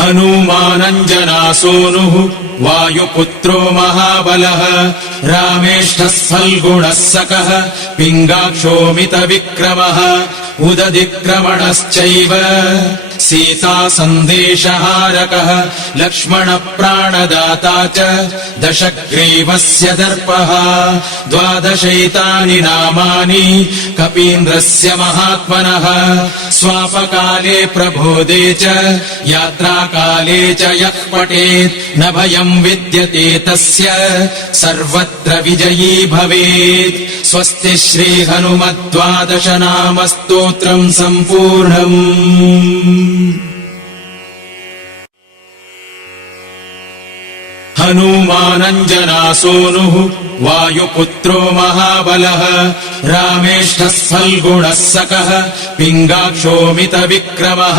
हनुमानञ्जनासूनुः वायुपुत्रो महाबलः रामेष्ठः फल्गुणः सकः पिङ्गाक्षोमितविक्रमः उदधिक्रमणश्चैव सीता सन्देशहारकः लक्ष्मणप्राणदाता च दशग्रीवस्य दर्पः 12 नामानि कपीन्द्रस्य महात्मनः स्वापकाले प्रबोधे च यात्राकाले च यः पठेत् न भयम् विद्यते तस्य सर्वत्र विजयी भवेत्। स्वस्ति श्री हनुमद्12 नाम स्तोत्रम् सम्पूर्णम्। हनुमानञ्जनासूनुः वायुपुत्रो महाबलः रामेष्ठः फल्गुणः सकः पिङ्गाक्षोमितविक्रमः